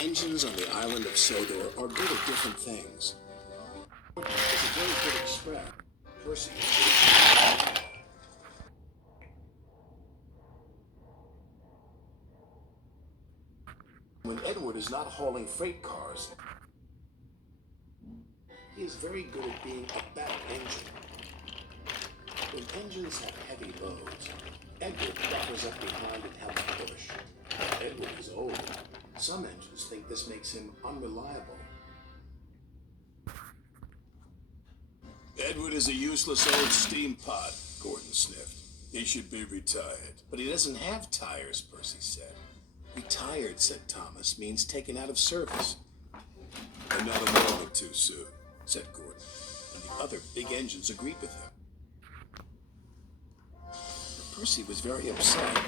engines on the island of Sodor are good at different things. It's a very good express. Percy is when Edward is not hauling freight cars, he is very good at being a back engine. When engines have heavy loads, Edward buffers up behind and helps push. Edward is old. Some engines think this makes him unreliable. Edward is a useless old steam pot, Gordon sniffed. He should be retired. But he doesn't have tires, Percy said. Retired, said Thomas, means taken out of service. Another moment too soon, said Gordon. And the other big engines agreed with him. But Percy was very upset.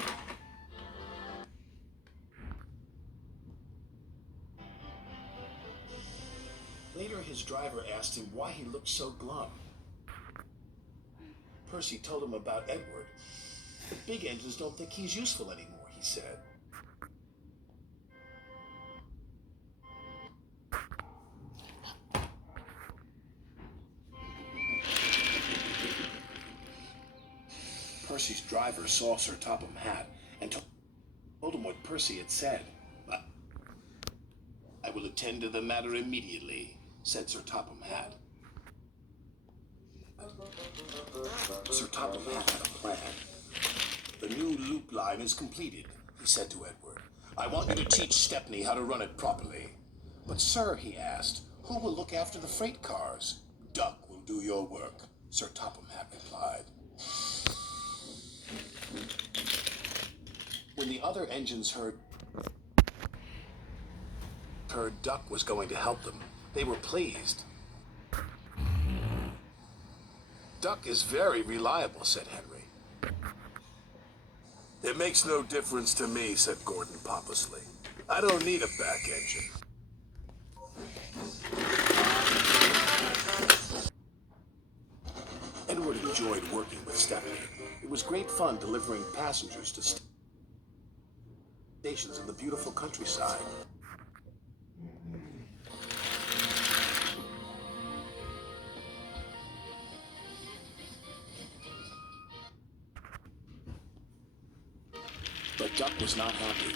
Later, his driver asked him why he looked so glum. Percy told him about Edward. The big engines don't think he's useful anymore, he said. Percy's driver saw Sir Topham Hatt and told him what Percy had said. I will attend to the matter immediately, said Sir Topham Hatt. Sir Topham Hatt had a plan. The new loop line is completed, he said to Edward. I want you to teach Stepney how to run it properly. But sir, he asked, who will look after the freight cars? Duck will do your work, Sir Topham Hatt replied. When the other engines heard Duck was going to help them, they were pleased. Duck is very reliable, said Henry. It makes no difference to me, said Gordon pompously. I don't need a back engine. Edward enjoyed working with Stepney. It was great fun delivering passengers to stations in the beautiful countryside. But Duck was not happy.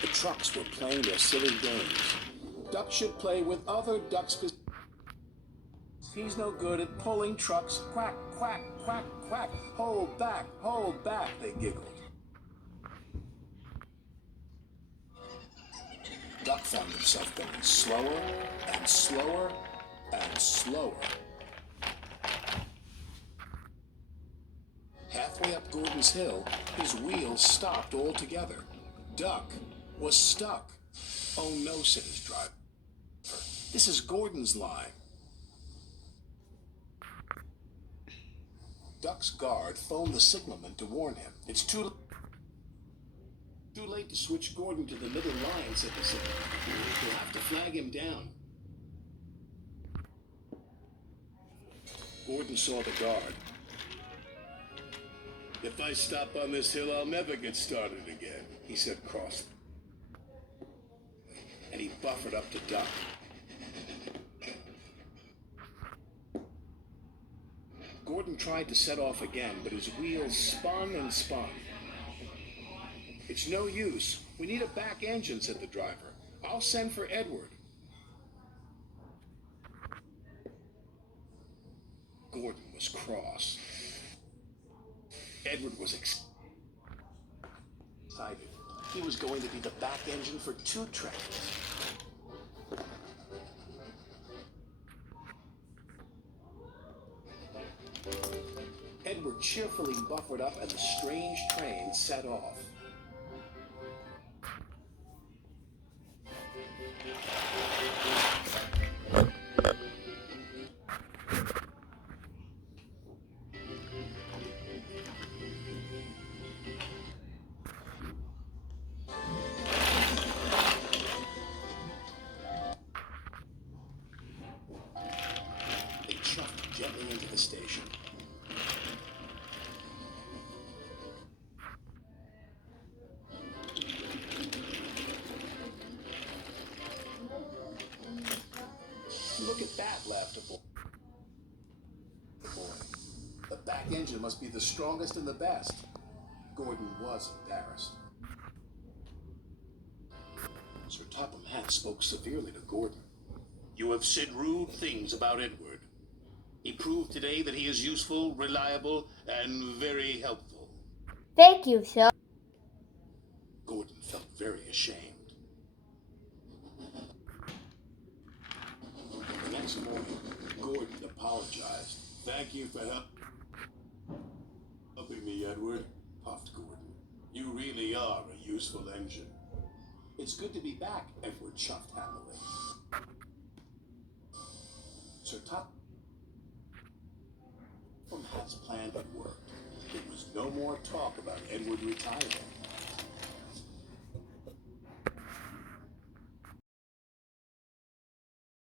The trucks were playing their silly games. Duck should play with other ducks because he's no good at pulling trucks. Quack, quack, quack, quack. Hold back, they giggled. Duck found himself going slower and slower and slower. Halfway up Gordon's Hill, his wheels stopped altogether. Duck was stuck. Oh no, said his driver. This is Gordon's line. Duck's guard phoned the signalman to warn him. It's too late to switch Gordon to the middle line, said the signalman. We'll have to flag him down. Gordon saw the guard. If I stop on this hill, I'll never get started again, he said crossly. And he buffered up to Duck. Gordon tried to set off again, but his wheels spun and spun. It's no use. We need a back engine, said the driver. I'll send for Edward. Gordon was cross. Edward was excited. He was going to be the back engine for 2 trains. Edward cheerfully buffered up and the strange train set off. They chuffed gently into the station. Look at that, laughed a boy. The back engine must be the strongest and the best. Gordon was embarrassed. Sir Topham Hatt spoke severely to Gordon. You have said rude things about Edward. He proved today that he is useful, reliable, and very helpful. Thank you, sir. Gordon felt very ashamed. The next morning, Gordon apologized. Thank you for helping me, Edward, puffed Gordon. You really are a useful engine. It's good to be back, Edward chuffed happily. Sir Topham Hatt's plan had worked. There was no more talk about Edward retiring.